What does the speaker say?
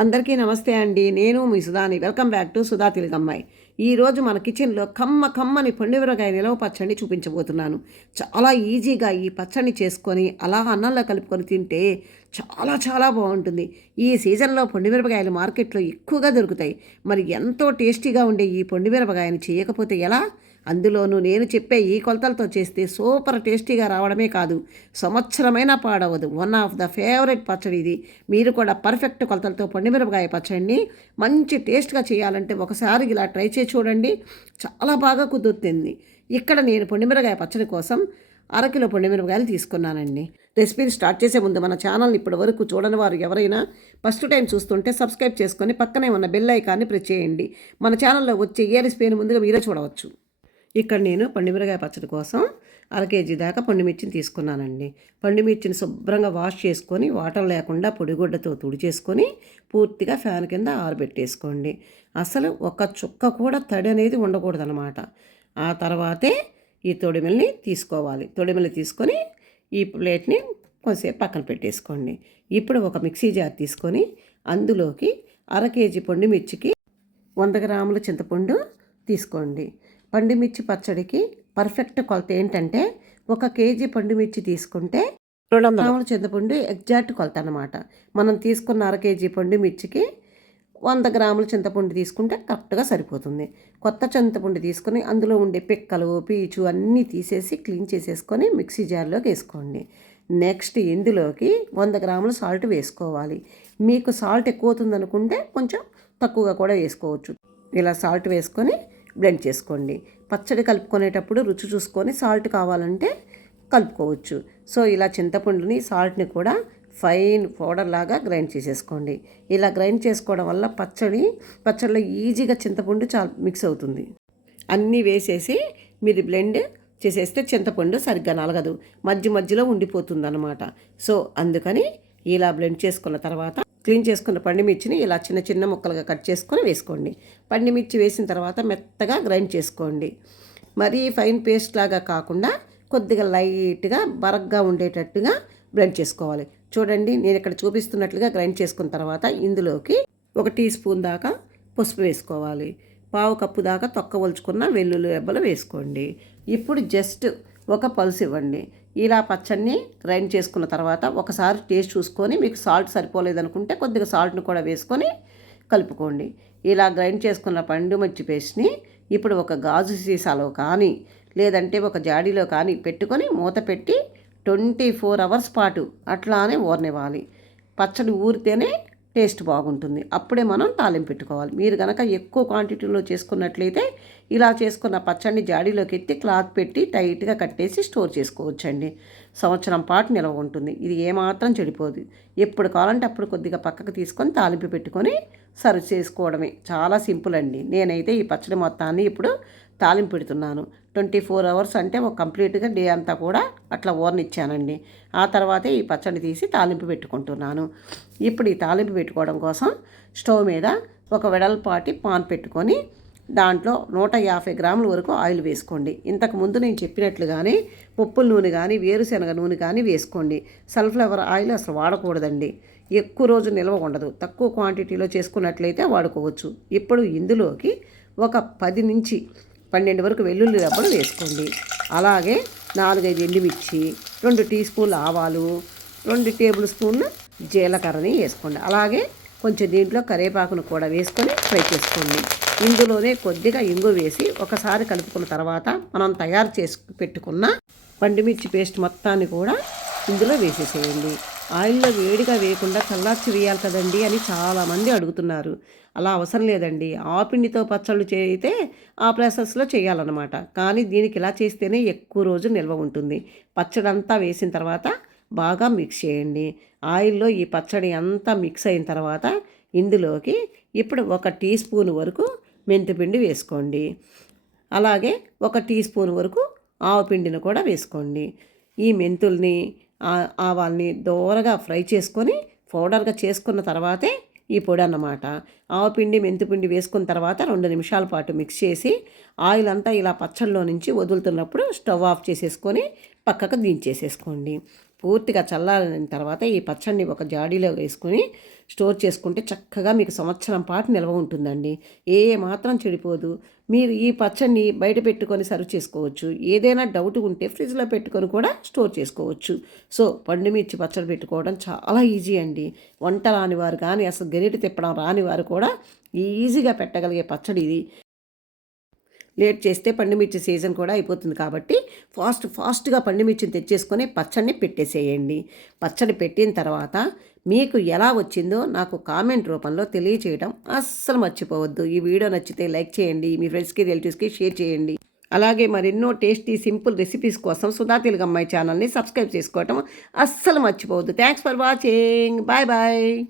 అందరికీ నమస్తే అండి. నేను మీ సుధాని. Welcome back to Sudha Telugammayi. ఈరోజు మన కిచెన్లో కమ్మని పండుమిరపకాయ నిలవ పచ్చడిని చూపించబోతున్నాను. చాలా ఈజీగా ఈ పచ్చడిని చేసుకొని అలా అన్నంలో కలుపుకొని తింటే చాలా బాగుంటుంది. ఈ సీజన్లో పండుమిరపకాయలు మార్కెట్లో ఎక్కువగా దొరుకుతాయి. మరి ఎంతో టేస్టీగా ఉండే ఈ పండుమిరపకాయని చేయకపోతే ఎలా? అందులోనూ నేను చెప్పే ఈ కొలతలతో చేస్తే సూపర్ టేస్టీగా రావడమే కాదు, సంవత్సరమైనా పాడవదు. వన్ ఆఫ్ ద ఫేవరెట్ పచ్చడి ఇది. మీరు కూడా పర్ఫెక్ట్ కొలతలతో పండుమిరపకాయ పచ్చడిని మంచి టేస్ట్గా చేయాలంటే ఒకసారి ఇలా ట్రై చేసి చూడండి, చాలా బాగా కుదురుతుంది. ఇక్కడ నేను పండుమిరపకాయ పచ్చడి కోసం అరకిలో పండుమిరపకాయలు తీసుకున్నానండి. రెసిపీని స్టార్ట్ చేసే ముందు మన ఛానల్ని ఇప్పటి వరకు చూడని వారు ఎవరైనా ఫస్ట్ టైం చూస్తుంటే సబ్స్క్రైబ్ చేసుకొని పక్కనే ఉన్న బెల్ ఐకాన్ని ప్రెస్ చేయండి. మన ఛానల్లో వచ్చే ఏ రెసిపీని ముందుగా మీరే చూడవచ్చు. ఇక్కడ నేను పండుమిరకాయ పచ్చడి కోసం అర కేజీ దాకా పండుమిర్చిని తీసుకున్నానండి. పండుమిర్చిని శుభ్రంగా వాష్ చేసుకొని వాటర్ లేకుండా పొడిగుడ్డతో తుడిచేసుకొని పూర్తిగా ఫ్యాన్ కింద ఆరబెట్టేసుకోండి. అసలు ఒక చుక్క కూడా తడి అనేది ఉండకూడదనమాట. ఆ తర్వాతే ఈ తొడిమిల్ని తీసుకోవాలి. తొడిమిల్ని తీసుకొని ఈ ప్లేట్ని కొంచెంసేపు పక్కన పెట్టేసుకోండి. ఇప్పుడు ఒక మిక్సీ జార్ తీసుకొని అందులోకి అర కేజీ పండుమిర్చికి 100 గ్రాముల చింతపండు తీసుకోండి. పండుమిర్చి పచ్చడికి పర్ఫెక్ట్ కొలత ఏంటంటే 1 కేజీ పండుమిర్చి తీసుకుంటే 200 గ్రాముల చింతపండు ఎగ్జాక్ట్ కొలత అనమాట. మనం తీసుకున్న అర కేజీ పండుమిర్చికి 100 గ్రాముల చింతపండు తీసుకుంటే కరెక్ట్గా సరిపోతుంది. కొత్త చింతపండు తీసుకొని అందులో ఉండే పిక్కలు పీచు అన్నీ తీసేసి క్లీన్ చేసేసుకొని మిక్సీ జార్లోకి వేసుకోండి. నెక్స్ట్ ఇందులోకి 100 గ్రాముల సాల్ట్ వేసుకోవాలి. మీకు సాల్ట్ ఎక్కువ అవుతుంది అనుకుంటే కొంచెం తక్కువగా కూడా వేసుకోవచ్చు. ఇలా సాల్ట్ వేసుకొని బ్లెండ్ చేసుకోండి. పచ్చడి కలుపుకునేటప్పుడు రుచి చూసుకొని సాల్ట్ కావాలంటే కలుపుకోవచ్చు. సో ఇలా చింతపండుని సాల్ట్ని కూడా ఫైన్ పౌడర్ లాగా గ్రైండ్ చేసేసుకోండి. ఇలా గ్రైండ్ చేసుకోవడం వల్ల పచ్చడిలో ఈజీగా చింతపండు చాలా మిక్స్ అవుతుంది. అన్నీ వేసేసి మీరు బ్లెండ్ చేసేస్తే చింతపండు సరిగ్గా నలగదు, మధ్యలో ఉండిపోతుంది అన్నమాట. సో అందుకని ఇలా బ్లెండ్ చేసుకున్న తర్వాత క్లీన్ చేసుకున్న పండుమిర్చిని ఇలా చిన్న ముక్కలుగా కట్ చేసుకొని వేసుకోండి. పండుమిర్చి వేసిన తర్వాత మెత్తగా గ్రైండ్ చేసుకోండి. మరీ ఫైన్ పేస్ట్ లాగా కాకుండా కొద్దిగా లైట్గా బరగ్గా ఉండేటట్టుగా బ్లెండ్ చేసుకోవాలి. చూడండి, నేను ఇక్కడ చూపిస్తున్నట్లుగా గ్రైండ్ చేసుకున్న తర్వాత ఇందులోకి 1 టీ స్పూన్ దాకా పసుపు వేసుకోవాలి. 1/2 కప్పు దాకా తొక్క ఒలుచుకున్న వెల్లుల్లి రెబ్బలు వేసుకోండి. ఇప్పుడు జస్ట్ ఒక పల్స్ ఇవ్వండి. ఇలా పచ్చడిని గ్రైండ్ చేసుకున్న తర్వాత ఒకసారి టేస్ట్ చూసుకొని మీకు సాల్ట్ సరిపోలేదనుకుంటే కొద్దిగా సాల్ట్ని కూడా వేసుకొని కలుపుకోండి. ఇలా గ్రైండ్ చేసుకున్న పండుమిర్చి పేస్ట్ని ఇప్పుడు ఒక గాజు సీసాలో కానీ లేదంటే ఒక జాడీలో కానీ పెట్టుకొని మూత పెట్టి 24 అవర్స్ పాటు అట్లానే ఊరనివ్వాలి. పచ్చడి ఊరితేనే టేస్ట్ బాగుంటుంది. అప్పుడే మనం తాలింపు పెట్టుకోవాలి. మీరు కనుక ఎక్కువ క్వాంటిటీలో చేసుకున్నట్లయితే ఇలా చేసుకున్న పచ్చడిని జాడీలోకి ఎత్తి క్లాత్ పెట్టి టైట్గా కట్టేసి స్టోర్ చేసుకోవచ్చండి. సంవత్సరం పాటు నిల్వ ఉంటుంది. ఇది ఏమాత్రం చెడిపోదు. ఎప్పుడు కావాలంటే అప్పుడు కొద్దిగా పక్కకు తీసుకొని తాలింపు పెట్టుకొని సర్వ్ చేసుకోవడమే. చాలా సింపుల్ అండి. నేనైతే ఈ పచ్చడి మొత్తాన్ని ఇప్పుడు తాలింపు పెడుతున్నాను. 24 అవర్స్ అంటే ఒక కంప్లీట్గా డే అంతా కూడా అట్లా ఊరనిచ్చానండి. ఆ తర్వాతే ఈ పచ్చడి తీసి తాలింపు పెట్టుకుంటున్నాను. ఇప్పుడు ఈ తాలింపు పెట్టుకోవడం కోసం స్టవ్ మీద ఒక వెడల్పాటి పాన్ పెట్టుకొని దాంట్లో 150 గ్రాముల వరకు ఆయిల్ వేసుకోండి. ఇంతకుముందు నేను చెప్పినట్లుగానే పప్పుల నూనె కానీ వేరుశనగ నూనె కానీ వేసుకోండి. సన్ఫ్లవర్ ఆయిల్ అసలు వాడకూడదండి. ఎక్కువ రోజు నిల్వ ఉండదు. తక్కువ క్వాంటిటీలో చేసుకున్నట్లయితే వాడుకోవచ్చు. ఇప్పుడు ఇందులోకి ఒక 10 నుంచి 12 వరకు వెల్లుల్లి రెబ్బలు వేసుకోండి. అలాగే 4-5 ఎండుమిర్చి, 2 టీ స్పూన్లు ఆవాలు, 2 టేబుల్ స్పూన్లు జీలకర్రని వేసుకోండి. అలాగే కొంచెం దీంట్లో కరివేపాకును కూడా వేసుకొని ఫ్రై చేసుకోండి. ఇందులోనే కొద్దిగా ఇంగు వేసి ఒకసారి కలుపుకున్న తర్వాత మనం తయారు చేసి పెట్టుకున్న పండుమిర్చి పేస్ట్ మొత్తాన్ని కూడా ఇందులో వేసేసేయండి. ఆయిల్లో వేడిగా వేయకుండా చల్లార్చి వేయాలి కదండి అని చాలామంది అడుగుతున్నారు. అలా అవసరం లేదండి. ఆ పిండితో పచ్చళ్ళు చేయితే ఆ ప్రాసెస్లో చేయాలన్నమాట. కానీ దీనికి ఇలా చేస్తేనే ఎక్కువ రోజు నిల్వ ఉంటుంది. పచ్చడి అంతా వేసిన తర్వాత బాగా మిక్స్ చేయండి. ఆయిల్లో ఈ పచ్చడి అంతా మిక్స్ అయిన తర్వాత ఇందులోకి ఇప్పుడు 1 టీ స్పూన్ వరకు మెంతిపిండి వేసుకోండి. అలాగే 1 టీ స్పూన్ వరకు ఆవపిండిని కూడా వేసుకోండి. ఈ మెంతుల్ని ఆవాల్ని దోరగా ఫ్రై చేసుకొని పౌడర్గా చేసుకున్న తర్వాతే ఈ పొడి అన్నమాట. ఆవపిండి మెంతిపిండి వేసుకున్న తర్వాత 2 నిమిషాల పాటు మిక్స్ చేసి ఆయిల్ అంతా ఇలా పచ్చళ్ళలో నుంచి వదులుతున్నప్పుడు స్టవ్ ఆఫ్ చేసేసుకొని పక్కకు దించేసేసుకోండి. పూర్తిగా చల్లారిన తర్వాత ఈ పచ్చడిని ఒక జాడీలో వేసుకుని స్టోర్ చేసుకుంటే చక్కగా మీకు సంవత్సరం పాటు నిల్వ ఉంటుందండి. ఏ మాత్రం చెడిపోదు. మీరు ఈ పచ్చడిని బయట పెట్టుకొని సర్వ్ చేసుకోవచ్చు. ఏదైనా డౌట్ ఉంటే ఫ్రిడ్జ్లో పెట్టుకొని కూడా స్టోర్ చేసుకోవచ్చు. సో పండుమిర్చి పచ్చడి పెట్టుకోవడం చాలా ఈజీ అండి. వంట రాని వారు కానీ అసలు గరిటె తిప్పడం రాని వారు కూడా ఈజీగా పెట్టగలిగే పచ్చడి ఇది. లేట్ చేస్తే పండుమిర్చి సీజన్ కూడా అయిపోతుంది కాబట్టి ఫాస్ట్గా పండుమిర్చిని తెచ్చేసుకొని పచ్చడిని పెట్టేసేయండి. పచ్చడి పెట్టిన తర్వాత మీకు ఎలా వచ్చిందో నాకు కామెంట్ రూపంలో తెలియచేయడం అస్సలు మర్చిపోవద్దు. ఈ వీడియో నచ్చితే లైక్ చేయండి, మీ ఫ్రెండ్స్కి రిలేటివ్స్కి షేర్ చేయండి. అలాగే మరెన్నో టేస్టీ సింపుల్ రెసిపీస్ కోసం సుధా తెలుగు అమ్మాయి ఛానల్ని సబ్స్క్రైబ్ చేసుకోవటం అస్సలు మర్చిపోవద్దు. Thanks for watching. Bye bye.